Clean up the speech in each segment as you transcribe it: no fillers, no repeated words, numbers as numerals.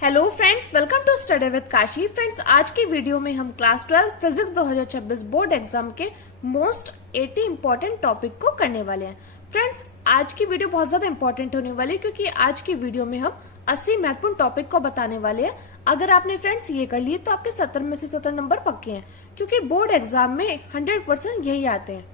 Hello friends, welcome to study with Kashi. Friends, आज की video में हम क्लास 12 फिजिक्स 2026 बोर्ड एग्जाम के मोस्ट 80 इंपॉर्टेंट टॉपिक को करने वाले हैं। फ्रेंड्स, आज की वीडियो बहुत ज्यादा इंपॉर्टेंट होने वाली है क्योंकि आज की वीडियो में हम 80 महत्वपूर्ण टॉपिक को बताने वाले हैं। अगर आपने फ्रेंड्स ये कर लिए तो आपके 70 में से 70 नंबर पक्के हैं क्योंकि बोर्ड एग्जाम में 100% यही आते हैं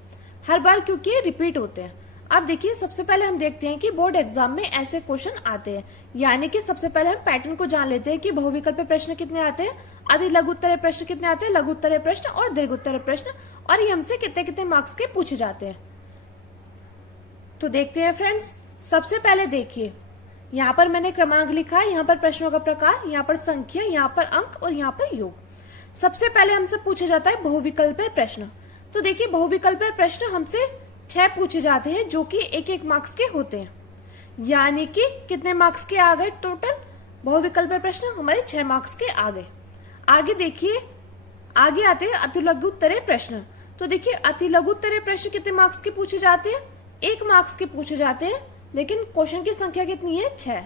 हर बार, क्योंकि ये रिपीट होते हैं। अब देखिए, सबसे पहले हम देखते हैं कि बोर्ड एग्जाम में ऐसे क्वेश्चन आते हैं, यानी कि सबसे पहले हम पैटर्न को जान लेते हैं कि बहुविकल्पीय प्रश्न कितने आते हैं, अति लघु उत्तरीय प्रश्न कितने आते हैं, लघु उत्तरीय प्रश्न और दीर्घ उत्तरीय प्रश्न, और ये हमसे कितने कितने मार्क्स के पूछे जाते हैं। तो देखते हैं फ्रेंड्स। सबसे पहले देखिए, यहाँ पर मैंने क्रमांक लिखा है, यहाँ पर प्रश्नों का प्रकार, यहाँ पर संख्या, यहाँ पर अंक और यहाँ पर योग। सबसे पहले हमसे पूछा जाता है बहुविकल्पीय प्रश्न। तो देखिए, बहुविकल्पीय प्रश्न हमसे 6 पूछे जाते हैं जो कि एक एक मार्क्स के होते हैं, यानी कि कितने मार्क्स के आ गए टोटल बहुविकल्पीय प्रश्न हमारे 6 मार्क्स के आ गए। आगे देखिए, आगे आते हैं अति लघु उत्तरीय प्रश्न। तो देखिए, अति लघु उत्तरीय प्रश्न कितने मार्क्स के पूछे जाते हैं, 1 मार्क्स के पूछे जाते हैं, लेकिन क्वेश्चन की संख्या कितनी है, 6,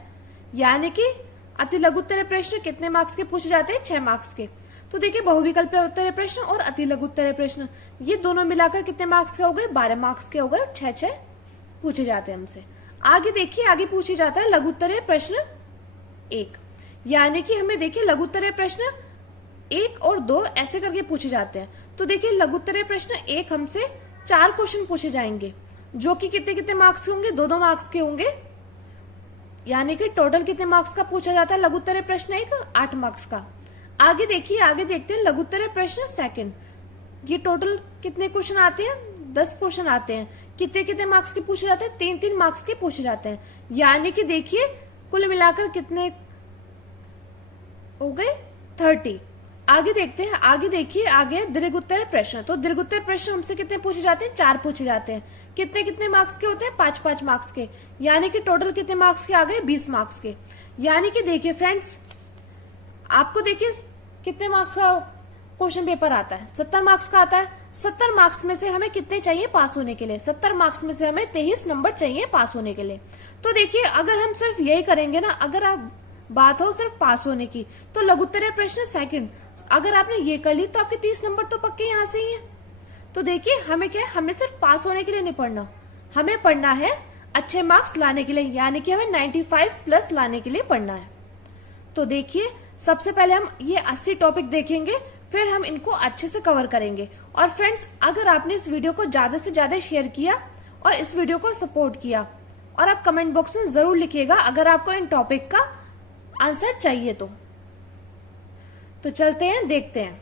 यानी कि अति लघु उत्तरीय प्रश्न कितने मार्क्स के पूछे जाते हैं, 6 मार्क्स के। तो देखिए, बहुविकल्पीय उत्तरीय प्रश्न और अति लघु उत्तरीय प्रश्न ये दोनों मिलाकर कितने मार्क्स के हो गए, 12 मार्क्स के हो गए, 6 पूछे जाते हैं हमसे। आगे देखिए, आगे पूछे जाता है लघु उत्तरीय प्रश्न 1, यानी कि हमें देखिए लघु उत्तरीय प्रश्न 1 और 2 ऐसे करके पूछे जाते हैं। तो देखिए, लघु उत्तरीय प्रश्न 1 हमसे 4 क्वेश्चन पूछे जाएंगे जो कि कितने कितने मार्क्स के होंगे, 2-2 मार्क्स के होंगे, यानी कि टोटल कितने मार्क्स का पूछा जाता है लघु उत्तरीय प्रश्न 1, 8 मार्क्स का। आगे देखिए, आगे देखते हैं लघु उत्तरीय प्रश्न 2, ये टोटल कितने क्वेश्चन आते हैं, 10 क्वेश्चन आते हैं, कितने कितने मार्क्स के पूछे जाते हैं, 3-3 मार्क्स के पूछे जाते हैं, यानी कि देखिए कुल मिलाकर कितने हो गए, 30। आगे देखते हैं, आगे देखिए, आगे दीर्घ उत्तरीय प्रश्न। तो दीर्घ उत्तरीय प्रश्न हमसे कितने पूछे जाते हैं, 4 पूछे जाते हैं, कितने कितने मार्क्स के होते हैं, 5-5 मार्क्स के, यानी कि टोटल कितने मार्क्स के आ गए, 20 मार्क्स के। यानी कि देखिए फ्रेंड्स, आपको देखिए कितने मार्क्स का क्वेश्चन पेपर आता है, 70 मार्क्स का आता है। 70 मार्क्स में से हमें कितने चाहिए पास होने के लिए, 70 मार्क्स में से हमें 23 नंबर चाहिए पास होने के लिए। तो देखिए, अगर हम सिर्फ यही करेंगे ना, अगर आप बात हो सिर्फ पास होने की, तो लघु उत्तरीय प्रश्न 2 अगर आपने ये कर ली तो आपके 30 नंबर तो पक्के यहाँ से ही है। तो देखिए, हमें क्या है, हमें सिर्फ पास होने के लिए नहीं पढ़ना, हमें पढ़ना है अच्छे मार्क्स लाने के लिए, यानी कि हमें 95+ लाने के लिए पढ़ना है। तो देखिए, सबसे पहले हम ये 80 टॉपिक देखेंगे, फिर हम इनको अच्छे से कवर करेंगे। और फ्रेंड्स, अगर आपने इस वीडियो को ज्यादा से ज्यादा शेयर किया और इस वीडियो को सपोर्ट किया, और आप कमेंट बॉक्स में जरूर लिखिएगा अगर आपको इन टॉपिक का आंसर चाहिए तो चलते हैं, देखते हैं।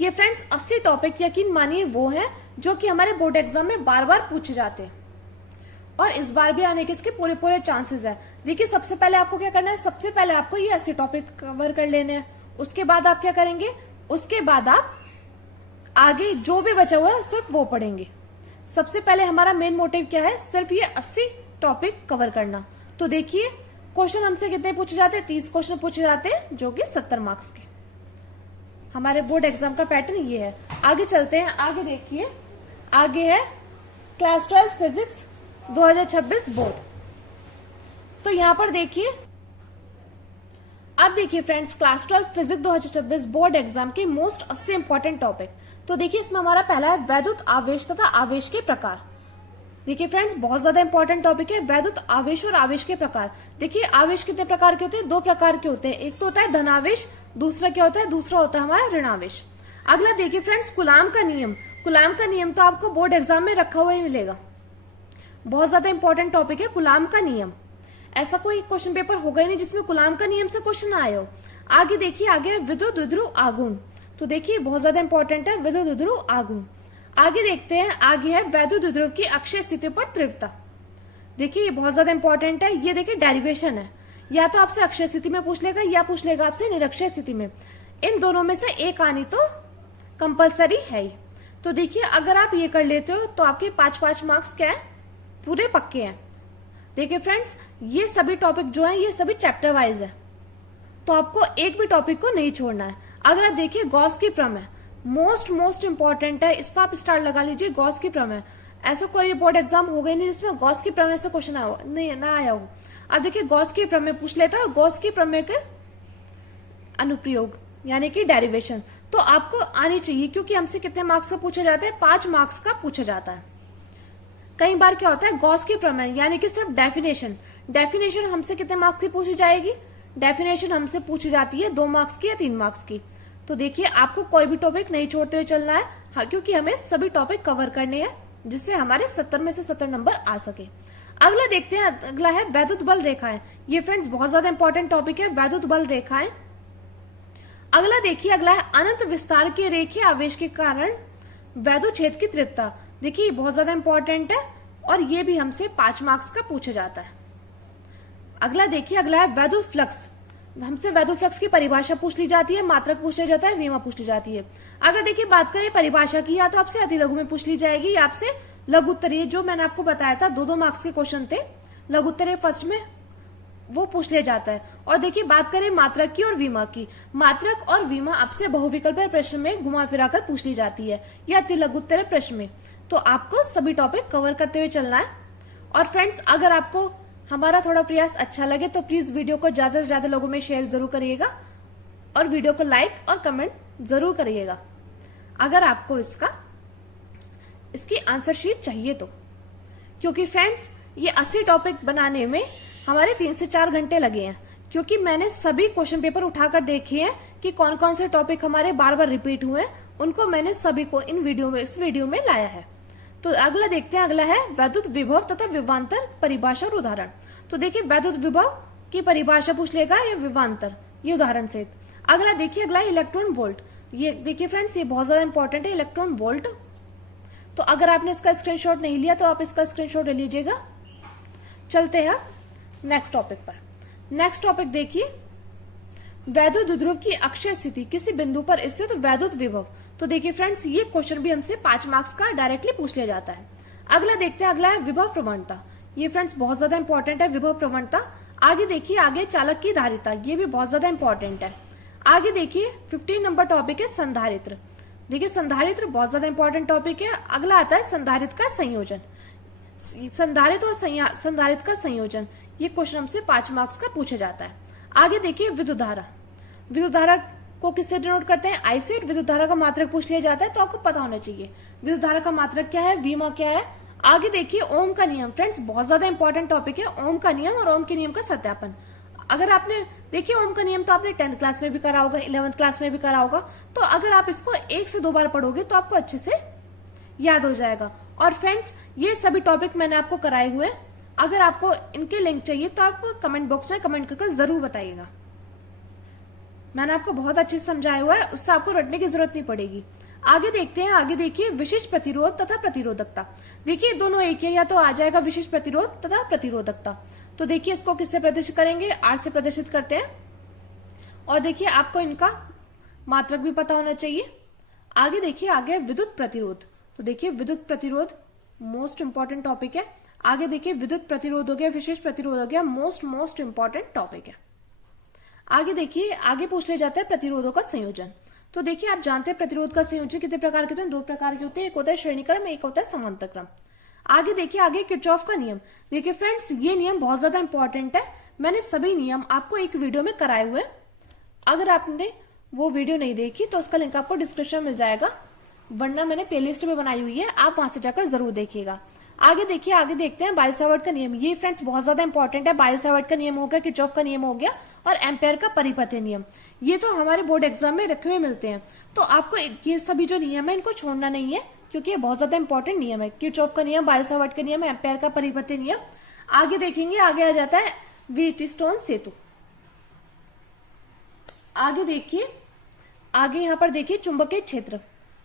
ये फ्रेंड्स 80 टॉपिक यकीन मानिए वो हैं जो कि हमारे बोर्ड एग्जाम में बार बार पूछे जाते हैं और इस बार भी आने के इसके पूरे पूरे चांसेस है। देखिए, सबसे पहले आपको क्या करना है, सबसे पहले आपको ये 80 टॉपिक कवर कर लेने हैं। उसके बाद आप क्या करेंगे, उसके बाद आप आगे जो भी बचा हुआ है सिर्फ वो पढ़ेंगे। सबसे पहले हमारा मेन मोटिव क्या है, सिर्फ ये 80 टॉपिक कवर करना। तो देखिए, क्वेश्चन हमसे कितने पूछे जाते हैं, 30 क्वेश्चन पूछे जाते हैं जो कि 70 मार्क्स के। हमारे बोर्ड एग्जाम का पैटर्न ये है। आगे चलते हैं, आगे देखिए, आगे है क्लास 12 फिजिक्स 2026 बोर्ड। तो यहां पर देखिए, अब देखिए friends, class 12 physics 2026 board exam के मोस्ट 80 इंपॉर्टेंट टॉपिक। तो देखिए, इसमें हमारा पहला है वैद्युत आवेश तथा आवेश के प्रकार। देखिए फ्रेंड्स, बहुत ज्यादा इंपॉर्टेंट टॉपिक है वैद्युत आवेश और आवेश के प्रकार। देखिए, आवेश कितने प्रकार के होते हैं, 2 प्रकार के होते हैं, एक तो होता है धनावेश, दूसरा क्या होता है, दूसरा होता है हमारा ऋणावेश। अगला देखिए फ्रेंड्स, कूलाम का नियम। कूलाम का नियम तो आपको बोर्ड एग्जाम में रखा हुआ ही मिलेगा, बहुत ज्यादा इंपॉर्टेंट टॉपिक है कूलाम का नियम। ऐसा कोई क्वेश्चन पेपर होगा ही नहीं जिसमें कूलाम का नियम से क्वेश्चन आए हो। आगे देखिए, आगे विद्युत द्विध्रुव आघूर्ण। तो देखिए, बहुत ज्यादा इंपॉर्टेंट है विद्युत द्विध्रुव आघूर्ण। आगे देखते हैं, आगे है वैद्युत द्विध्रुव की अक्षय स्थिति पर तीव्रता। देखिए, ये बहुत ज्यादा इंपॉर्टेंट है। ये देखिए डेरिवेशन है, या तो आपसे अक्षय स्थिति में पूछ लेगा या पूछ लेगा आपसे निरक्षय स्थिति में। इन दोनों में से एक आनी तो कंपल्सरी है ही। तो देखिए, अगर आप ये कर लेते हो तो आपके 5-5 मार्क्स क्या है, पूरे पक्के हैं। देखिए फ्रेंड्स, ये सभी टॉपिक जो है ये सभी चैप्टर वाइज है, तो आपको एक भी टॉपिक को नहीं छोड़ना है। अगर आप देखिए, गॉस की प्रमेय मोस्ट इंपॉर्टेंट है, इस पर आप स्टार लगा लीजिए। गॉस की प्रमेय, ऐसा कोई बोर्ड एग्जाम हो गई नहीं जिसमें गॉस की प्रमेय से क्वेश्चन ना आया हो। अब देखिए गॉस की प्रमेय पूछ लेता है और गॉस की प्रमेय के अनुप्रयोग यानी कि डेरिवेशन तो आपको आनी चाहिए, क्योंकि हमसे कितने मार्क्स का पूछा जाता है, 5 मार्क्स का पूछा जाता है। कई बार क्या होता है, गॉस की प्रमेय यानी कि सिर्फ डेफिनेशन हमसे कितने मार्क्स की पूछी जाएगी, डेफिनेशन हमसे पूछी जाती है 2 मार्क्स की या 3 मार्क्स की। तो देखिए आपको कोई भी टॉपिक नहीं छोड़ते हुए चलना है, हाँ, क्योंकि हमें सभी टॉपिक कवर करने हैं जिससे हमारे 70 में से 70 नंबर आ सके। अगला देखते हैं, अगला है वैद्युत बल रेखाएं। ये फ्रेंड्स बहुत ज्यादा इंपॉर्टेंट टॉपिक है, वैद्युत बल रेखाएं। अगला देखिए, अगला है अनंत विस्तार के रेखीय आवेश के कारण वैद्युत क्षेत्र की तीव्रता। देखिए बहुत ज्यादा इंपॉर्टेंट है और ये भी हमसे 5 मार्क्स का पूछा जाता है। अगला देखिए, अगला है वैद्युत फ्लक्स। हमसे वैद्युत फ्लक्स की परिभाषा पूछ ली जाती है, मात्रक पूछ लिया जाता है, विमा पूछ ली जाती है। अगर देखिए बात करें परिभाषा की, या तो आपसे अति लघु में पूछ ली जाएगी या आपसे लघु उत्तरीय, जो मैंने आपको बताया था 2-2 मार्क्स के क्वेश्चन थे, लघु उत्तरीय फर्स्ट में वो पूछ लिया जाता है। और देखिए बात करें मात्रक की और विमा की, मात्रक और विमा आपसे बहुविकल्पीय प्रश्न में घुमा फिरा कर पूछ ली जाती है या अति लघु उत्तरीय प्रश्न में। तो आपको सभी टॉपिक कवर करते हुए चलना है। और फ्रेंड्स अगर आपको हमारा थोड़ा प्रयास अच्छा लगे तो प्लीज वीडियो को ज्यादा से ज्यादा लोगों में शेयर जरूर करिएगा और वीडियो को लाइक और कमेंट जरूर करिएगा अगर आपको इसकी आंसर शीट चाहिए तो, क्योंकि फ्रेंड्स ये 80 टॉपिक बनाने में हमारे 3 से 4 घंटे लगे हैं, क्योंकि मैंने सभी क्वेश्चन पेपर उठाकर देखे हैं कि कौन कौन से टॉपिक हमारे बार बार रिपीट हुए हैं, उनको मैंने सभी को इस वीडियो में लाया है। तो अगला देखते हैं, अगला है वैद्युत विभव तथा विभवांतर परिभाषा और उदाहरण। तो देखिए वैद्युत विभव की परिभाषा पूछ लेगा या विभवांतर, ये उदाहरण से। अगला देखिए, अगला इलेक्ट्रॉन वोल्ट। ये देखिए फ्रेंड्स ये बहुत ज्यादा इंपॉर्टेंट है, इलेक्ट्रॉन वोल्ट। तो अगर आपने इसका स्क्रीनशॉट नहीं लिया तो आप इसका स्क्रीनशॉट ले लीजिएगा। चलते हैं नेक्स्ट टॉपिक पर। नेक्स्ट टॉपिक देखिए, वैद्युत द्विध्रुव की अक्षीय स्थिति किसी बिंदु पर स्थित वैद्युत विभव। तो देखिए फ्रेंड्स ये क्वेश्चन भी हमसे 5 मार्क्स का डायरेक्टली पूछ लिया जाता है। अगला देखते हैं, अगला है विभव प्रवणता। ये फ्रेंड्स बहुत ज्यादा इंपॉर्टेंट है, विभव प्रवणता। आगे देखिए, आगे चालक की धारिता, ये भी बहुत ज्यादा इंपॉर्टेंट है। आगे देखिए 15 नंबर टॉपिक है संधारित्र। देखिए संधारित्र बहुत ज्यादा इंपॉर्टेंट टॉपिक है। अगला आता है संधारित्र का संयोजन। संधारित्र और संधारित्र का संयोजन, ये क्वेश्चन हमसे 5 मार्क्स का पूछा जाता है। आगे देखिए विद्युत धारा। विद्युत धारा को किससे डिनोट करते हैं, आई से। विद्युत धारा का मात्रक पूछ लिया जाता है तो आपको पता होना चाहिए विद्युत धारा का मात्रक क्या है, विमा क्या है। आगे देखिए ओम का नियम। फ्रेंड्स बहुत ज्यादा इंपॉर्टेंट टॉपिक है, ओम का नियम और ओम के नियम का सत्यापन। अगर आपने देखिए ओम का नियम तो आपने 10th क्लास में भी करा होगा, 11th क्लास में भी करा होगा। तो अगर आप इसको 1 से 2 बार पढ़ोगे तो आपको अच्छे से याद हो जाएगा। और फ्रेंड्स ये सभी टॉपिक मैंने आपको कराए हुए, अगर आपको इनके लिंक चाहिए तो आप कमेंट बॉक्स में कमेंट करके जरूर बताइएगा। मैंने आपको बहुत अच्छे से समझाया हुआ है, उससे आपको रटने की जरूरत नहीं पड़ेगी। आगे देखते हैं, आगे देखिए विशिष्ट प्रतिरोध तथा प्रतिरोधकता। देखिए दोनों एक है, या तो आ जाएगा विशिष्ट प्रतिरोध तथा प्रतिरोधकता। तो देखिए इसको किससे प्रदर्शित करेंगे, आर से प्रदर्शित करते हैं। और देखिए आपको इनका मात्रक भी पता होना चाहिए। आगे देखिए, आगे विद्युत प्रतिरोध। तो देखिए विद्युत प्रतिरोध मोस्ट इंपॉर्टेंट टॉपिक है। आगे देखिए विद्युत प्रतिरोध हो गया, विशिष्ट प्रतिरोध हो गया, मोस्ट इंपॉर्टेंट टॉपिक है। आगे देखिए, आगे पूछ ले जाता है प्रतिरोधों का संयोजन। तो देखिए आप जानते हैं प्रतिरोध का संयोजन कितने प्रकार के होते हैं, 2 प्रकार के होते हैं, एक होता है श्रेणी क्रम, एक होता है समांतर क्रम। आगे देखिए, आगे किरचॉफ का नियम। देखिए फ्रेंड्स ये नियम बहुत ज्यादा इंपॉर्टेंट है, मैंने सभी नियम आपको एक वीडियो में कराए हुए। अगर आपने वो वीडियो नहीं देखी तो उसका लिंक आपको डिस्क्रिप्शन में मिल जाएगा, वरना मैंने प्लेलिस्ट में बनाई हुई है, आप वहां से जाकर जरूर देखिएगा। आगे देखिए, आगे देखते हैं बायो-सावर्ट का नियम। ये फ्रेंड्स बहुत ज्यादा इंपॉर्टेंट है। बायो-सावर्ट का नियम हो गया, किरचॉफ का नियम हो गया और एम्पेयर का परिपथ नियम। ये तो हमारे बोर्ड एग्जाम में रखे हुए मिलते हैं। तो आपको ये सभी जो नियम है इनको छोड़ना नहीं है, क्योंकि ये बहुत ज्यादा इंपॉर्टेंट नियम है। किरचॉफ का नियम, बायो-सावर्ट का नियम, एम्पेयर का परिपथ नियम। आगे देखेंगे, आगे आ जाता है व्हीटस्टोन सेतु। आगे देखिए, आगे यहाँ पर देखिए चुंबकीय क्षेत्र।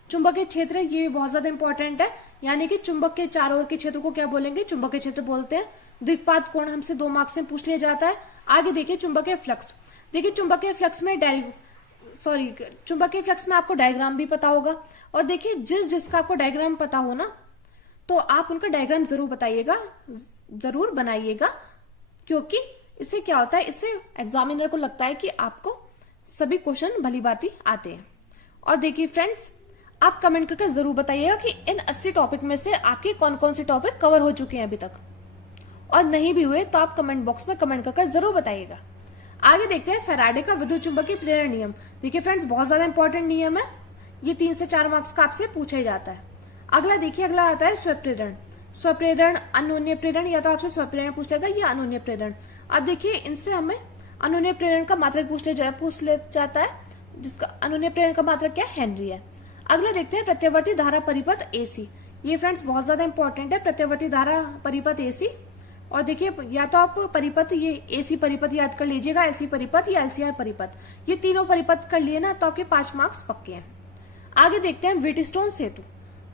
चुंबकीय क्षेत्र ये भी बहुत ज्यादा इंपॉर्टेंट है, यानी कि चुंबक के चारों ओर के क्षेत्र को क्या बोलेंगे, चुंबकीय क्षेत्र बोलते हैं। द्विपाद कोण हमसे 2 मार्क्स में पूछ लिया जाता है। आगे देखिए चुंबकीय फ्लक्स। देखिए चुंबकीय फ्लक्स में चुंबकीय फ्लक्स में आपको डायग्राम भी पता होगा। और देखिए जिसका आपको डायग्राम पता हो ना, तो आप उनका डायग्राम जरूर बताइएगा, जरूर बनाइएगा, क्योंकि इससे क्या होता है, इससे एग्जामिनर को लगता है कि आपको सभी क्वेश्चन भली भांति आते हैं। और देखिए फ्रेंड्स आप कमेंट करके जरूर बताइएगा कि इन 80 टॉपिक में से आपके कौन कौन से टॉपिक कवर हो चुके हैं अभी तक। और नहीं भी हुए तो आप कमेंट बॉक्स में कमेंट कर जरूर बताइएगा। आगे देखते हैं फैराडे का विद्युत चुंबकीय प्रेरण नियम। देखिए फ्रेंड्स, बहुत ज्यादा इंपॉर्टेंट नियम है, ये 3 से 4 मार्क्स का आपसे पूछा ही जाता है। अगला देखिए, अगला आता है स्वप्रेरण। स्वप्रेरण, अन्योन्य प्रेरण, या तो आपसे स्वप्रेरण पूछ लेगा या अन्योन्य प्रेरण। अब देखिए, इनसे हमें अन्योन्य प्रेरण का मात्रक पूछ ले जाता है, जिसका अन्योन्य प्रेरण का मात्रक क्या हेनरी है। अगला देखते हैं प्रत्यावर्ती धारा परिपथ एसी। ये फ्रेंड्स बहुत ज्यादा इंपॉर्टेंट है, प्रत्यावर्ती धारा परिपथ एसी। और देखिए, या तो आप परिपथ, ये एसी परिपथ याद कर लीजिएगा, एलसी परिपथ या एलसीआर परिपथ, ये तीनों परिपथ कर लिए ना तो आपके 5 मार्क्स पक्के हैं। आगे देखते हैं व्हीटस्टोन सेतु।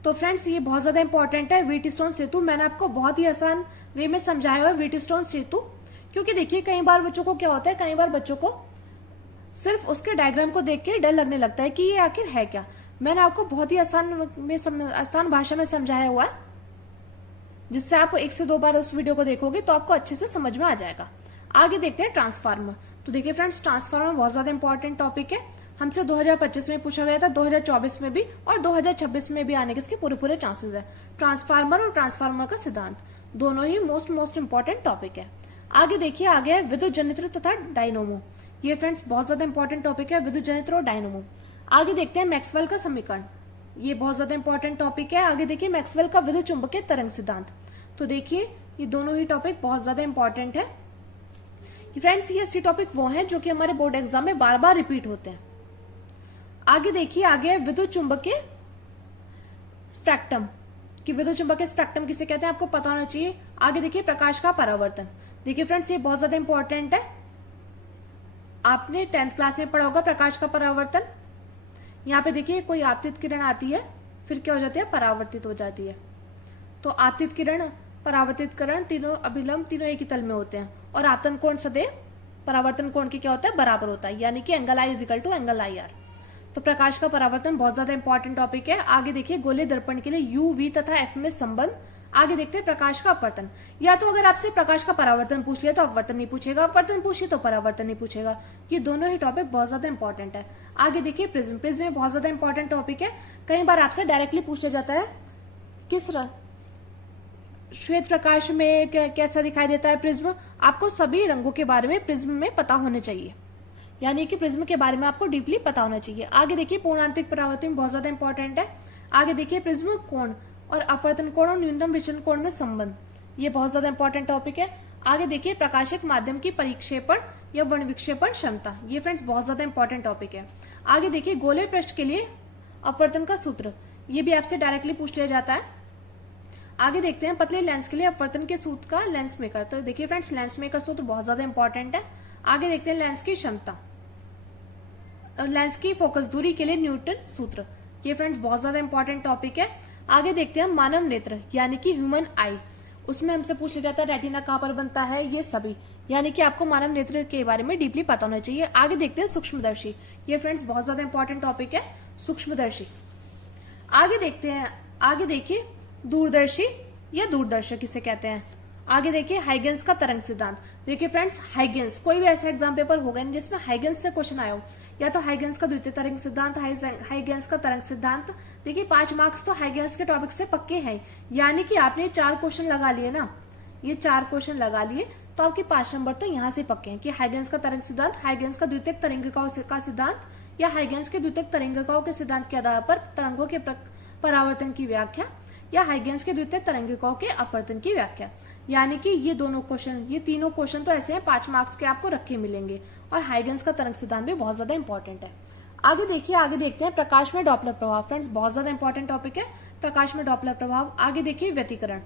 तो फ्रेंड्स, ये बहुत ज्यादा इंपॉर्टेंट है व्हीटस्टोन सेतु। मैंने आपको बहुत ही आसान वे में समझाया हुआ है व्हीटस्टोन सेतु, क्योंकि देखिए कई बार बच्चों को क्या होता है, कई बार बच्चों को सिर्फ उसके डायग्राम को देख के डर लगने लगता है कि ये आखिर है क्या। मैंने आपको बहुत ही आसान भाषा में समझाया हुआ है, जिससे आप 1 से 2 बार उस वीडियो को देखोगे तो आपको अच्छे से समझ में आ जाएगा। आगे देखते हैं ट्रांसफार्मर। तो देखिए फ्रेंड्स, ट्रांसफार्मर बहुत ज्यादा इंपॉर्टेंट टॉपिक है, हमसे 2025 में पूछा गया था, 2024 में भी और 2026 में भी आने के इसके पूरे चांसेस है। ट्रांसफार्मर और ट्रांसफार्मर का सिद्धांत दोनों ही मोस्ट इंपॉर्टेंट टॉपिक है। आगे देखिए, आगे है विद्युत जनित्र तथा डायनोमो। ये फ्रेंड्स बहुत ज्यादा इंपॉर्टेंट टॉपिक है, विद्युत जनित्र और डायनोमो। आगे देखते हैं मैक्सवेल का समीकरण, ये बहुत ज्यादा इंपॉर्टेंट टॉपिक है। आगे देखिए मैक्सवेल का विद्युत चुंबकीय तरंग सिद्धांत। तो देखिए, ये दोनों ही टॉपिक बहुत ज्यादा इंपॉर्टेंट है फ्रेंड्स। ये ऐसे टॉपिक वो हैं जो कि हमारे बोर्ड एग्जाम में बार बार रिपीट होते हैं। आगे देखिए, आगे विद्युत चुंबकीय स्पेक्ट्रम, कि विद्युत चुंबकीय स्पेक्ट्रम किसे कहते हैं आपको पता होना चाहिए। आगे देखिए प्रकाश का परावर्तन। देखिए फ्रेंड्स, ये बहुत ज्यादा इंपॉर्टेंट है, आपने 10th क्लास में पढ़ा होगा प्रकाश का परावर्तन। यहाँ पे देखिए कोई आपतित किरण आती है, फिर क्या हो जाती है, परावर्तित हो जाती है। तो आपतित किरण, परावर्तित किरण, तीनों अभिलंब, तीनों एक ही तल में होते हैं, और आपतन कोण सदैव परावर्तन कोण के क्या होता है, बराबर होता है, यानी कि angle I is equal to angle I R. तो प्रकाश का परावर्तन बहुत ज्यादा इंपॉर्टेंट टॉपिक है। आगे देखिए गोलीय दर्पण के लिए यू, वी तथा एफ में संबंध। आगे देखते हैं प्रकाश का अपवर्तन। या तो अगर आपसे प्रकाश का परावर्तन पूछ लिया तो अपवर्तन नहीं पूछेगा, अपवर्तन पूछिए तो परावर्तन नहीं पूछेगा। ये दोनों ही टॉपिक बहुत ज्यादा इंपॉर्टेंट है। आगे देखिए प्रिज्म। प्रिज्म बहुत ज्यादा इंपॉर्टेंट टॉपिक है, कई बार आपसे डायरेक्टली पूछ लिया जाता है किस श्वेत प्रकाश में कैसा दिखाई देता है प्रिज्म। आपको सभी रंगों के बारे में प्रिज्म में पता होने चाहिए, यानी कि प्रिज्म के बारे में आपको डीपली पता होना चाहिए। आगे देखिए पूर्णांतिक परावर्तन बहुत ज्यादा इंपॉर्टेंट है। आगे देखिए प्रिज्म कोण और अपवर्तन कोण और न्यूनतम विचलन कोण में संबंध, ये बहुत ज्यादा इंपॉर्टेंट टॉपिक है। आगे देखिए प्रकाशिक माध्यम की परिक्षेपण या वर्ण विक्षेपण क्षमता, ये फ्रेंड्स बहुत ज्यादा इंपॉर्टेंट टॉपिक है। आगे देखिए गोलीय पृष्ठ के लिए अपवर्तन का सूत्र, ये भी आपसे डायरेक्टली पूछ लिया जाता है। आगे देखते हैं पतले लेंस के लिए अपवर्तन के सूत्र का लेंस मेकर। तो देखिए फ्रेंड्स, लेंस मेकर सूत्र बहुत ज्यादा इंपॉर्टेंट है। आगे देखते हैं लेंस की क्षमता और लेंस की फोकस दूरी के लिए न्यूटन सूत्र, ये फ्रेंड्स बहुत ज्यादा इंपॉर्टेंट टॉपिक है। आगे देखते हैं मानव नेत्र यानी कि ह्यूमन आई, उसमें हमसे पूछ लिया जाता है रेटिना कहाँ पर बनता है, ये सभी, यानी कि आपको मानव नेत्र के बारे में डीपली पता होना चाहिए। आगे देखते हैं सूक्ष्मदर्शी, ये फ्रेंड्स बहुत ज्यादा इंपॉर्टेंट टॉपिक है सूक्ष्मदर्शी। आगे देखते हैं, आगे देखिए दूरदर्शी या दूरदर्शक किसे कहते हैं। आगे देखिए हाइगेंस का तरंग सिद्धांत। देखिए फ्रेंड्स, हाइगेंस, कोई भी ऐसा एग्जाम पेपर होगा जिसमें हाइगेंस से क्वेश्चन आया हो, या तो हाइगेंस का द्वितीय तरंग सिद्धांत, हाइगेंस का तरंग सिद्धांत। देखिए 5 मार्क्स तो हाइगेंस के टॉपिक से पक्के हैं, यानी कि आपने 4 क्वेश्चन लगा लिए ना, ये 4 क्वेश्चन लगा लिए तो आपके 5 नंबर तो यहाँ से पक्के हैं कि हाइगेंस का तरंग सिद्धांत, हाइगेंस का द्वितीयक तरंगिकाओं का सिद्धांत, या हाइगेंस के द्वितीयक तरंगिकाओं के सिद्धांत के आधार पर तरंगों के परावर्तन की व्याख्या, या हाइगेंस के द्वितीयक तरंगिकाओं के अपवर्तन की व्याख्या। यानी कि ये दोनों क्वेश्चन, ये तीनों क्वेश्चन तो ऐसे हैं 5 मार्क्स के आपको रखे मिलेंगे, और हाइगेंस का तरंग सिद्धांत भी बहुत ज्यादा इंपॉर्टेंट है। आगे देखिए, आगे देखते हैं प्रकाश में डॉपलर प्रभाव। फ्रेंड्स बहुत ज्यादा इंपॉर्टेंट टॉपिक है प्रकाश में डॉपलर प्रभाव। आगे देखिए व्यतिकरण,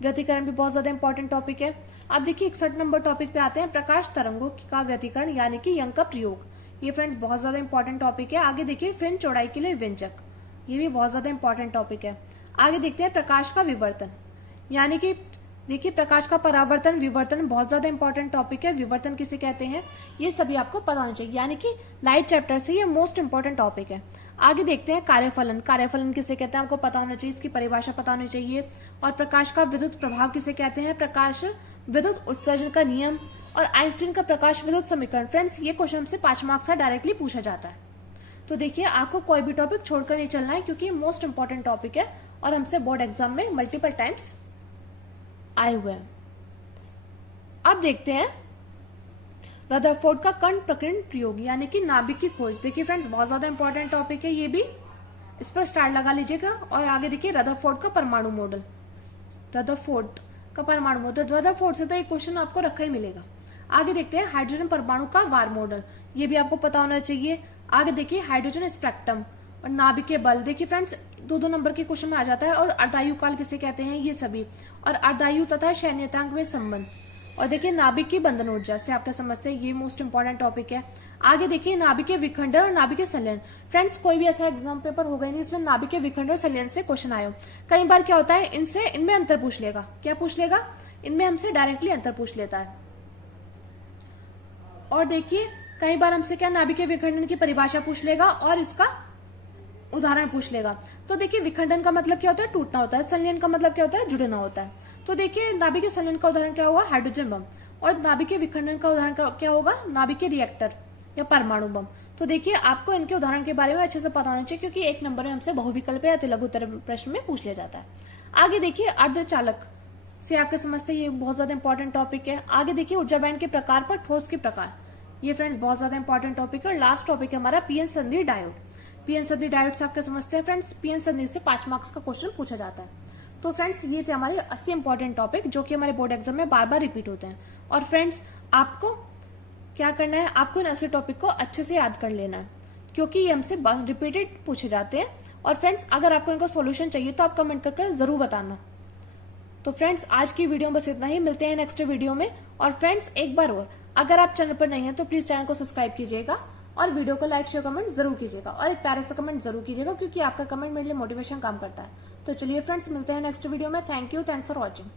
व्यतिकरण भी बहुत ज्यादा इंपॉर्टेंट टॉपिक है। अब देखिए 61 नंबर टॉपिक पे आते हैं प्रकाश तरंगों का व्यतिकरण यानी कि यंग का प्रयोग, ये फ्रेंड्स बहुत ज्यादा इंपॉर्टेंट टॉपिक है। आगे देखिए फिन चौड़ाई के लिए व्यंजक, ये भी बहुत ज्यादा इंपॉर्टेंट टॉपिक है। आगे देखते हैं प्रकाश का विवर्तन, यानी कि देखिए प्रकाश का परावर्तन, विवर्तन बहुत ज्यादा इंपॉर्टेंट टॉपिक है। विवर्तन किसे कहते हैं ये सभी आपको पता होना चाहिए, यानी कि लाइट चैप्टर से ये मोस्ट इंपॉर्टेंट टॉपिक है। आगे देखते हैं कार्यफलन, कार्यफलन किसे कहते हैं आपको पता होना चाहिए, इसकी परिभाषा पता होनी चाहिए। और प्रकाश का विद्युत प्रभाव किसे कहते हैं, प्रकाश विद्युत उत्सर्जन का नियम, और आइंस्टीन का प्रकाश विद्युत समीकरण। फ्रेंड्स ये क्वेश्चन से 5 मार्क्स से डायरेक्टली पूछा जाता है। तो देखिए आपको कोई भी टॉपिक छोड़कर नहीं चलना है, क्योंकि मोस्ट इंपॉर्टेंट टॉपिक है और हमसे बोर्ड एग्जाम में मल्टीपल टाइम्स आए हुए हैं। अब देखते हैं रदरफोर्ड का कण प्रकीर्ण प्रयोग यानी कि नाभिक की खोज। देखिए फ्रेंड्स बहुत ज्यादा इंपॉर्टेंट टॉपिक है ये भी, इस पर स्टार लगा लीजिएगा। और आगे देखिए रदरफोर्ड का परमाणु मॉडल, रदरफोर्ड का परमाणु मॉडल, रदरफोर्ड से तो एक क्वेश्चन आपको रखा ही मिलेगा। आगे देखते हैं हाइड्रोजन परमाणु का वार मॉडल, ये भी आपको पता होना चाहिए। आगे देखिए हाइड्रोजन स्पेक्ट्रम और नाभिकीय बल। देखिए फ्रेंड्स 2-2 नंबर के क्वेश्चन में आ जाता है। और अर्धायु काल किसे कहते हैं, ये सभी। और अर्धायु तथा शैन्यतांक में संबंध। और देखिए नाभिक की बंधन ऊर्जा से आप क्या समझते हैं, ये मोस्ट इंपॉर्टेंट टॉपिक है। आगे देखिए नाभिकीय विखंडन और नाभिकीय संलयन। फ्रेंड्स कोई भी ऐसा एग्जाम पेपर होगा नहीं इसमें नाभिकीय विखंडन और संलयन से क्वेश्चन आए हो। कई बार क्या होता है इनमें अंतर पूछ लेगा। क्या पूछ लेगा, इनमें हमसे डायरेक्टली अंतर पूछ लेता है। और देखिए कई बार हमसे क्या नाभिकीय विखंडन की परिभाषा पूछ लेगा और इसका उदाहरण पूछ लेगा। तो देखिए विखंडन का मतलब क्या होता है, टूटना होता है। संलयन का मतलब क्या होता है, जुड़ना होता है। तो देखिए नाभिकीय संलयन का उदाहरण क्या होगा, हाइड्रोजन बम। और नाभिकीय विखंडन का उदाहरण क्या होगा, नाभिकीय रिएक्टर या परमाणु बम। तो देखिए आपको इनके उदाहरण के बारे में अच्छे से पता होना चाहिए, क्योंकि एक नंबर में हमसे बहुविकल्प या लघुत्तर प्रश्न में पूछ लिया जाता है। आगे देखिए अर्धचालक से आपके समझते हैं, ये बहुत ज्यादा इंपॉर्टेंट टॉपिक है। आगे देखिए ऊर्जा बैंड के प्रकार पर ठोस के प्रकार, ये फ्रेंड्स बहुत ज्यादा इंपॉर्टेंट टॉपिक है। और लास्ट टॉपिक है हमारा पीएन संधि डायोड। पीएन संधि डायोड से आपके समझते हैं फ्रेंड्स, पीएन संधि से 5 मार्क्स का क्वेश्चन पूछा जाता है। तो फ्रेंड्स ये थे हमारे 80 इंपॉर्टेंट टॉपिक जो कि हमारे बोर्ड एग्जाम में बार बार रिपीट होते हैं। और फ्रेंड्स आपको क्या करना है, आपको इन 80 टॉपिक को अच्छे से याद कर लेना है, क्योंकि ये हमसे रिपीटेड पूछे जाते हैं। और फ्रेंड्स अगर आपको इनका सॉल्यूशन चाहिए तो आप कमेंट करके जरूर बताना। तो फ्रेंड्स आज की वीडियो में बस इतना ही, मिलते हैं नेक्स्ट वीडियो में। और फ्रेंड्स एक बार और अगर आप चैनल पर नहीं हैं तो प्लीज चैनल को सब्सक्राइब कीजिएगा और वीडियो को लाइक शेयर कमेंट जरूर कीजिएगा। और एक प्यारा सा कमेंट जरूर कीजिएगा, क्योंकि आपका कमेंट मेरे लिए मोटिवेशन काम करता है। तो चलिए फ्रेंड्स मिलते हैं नेक्स्ट वीडियो में। Thank you, thanks for watching.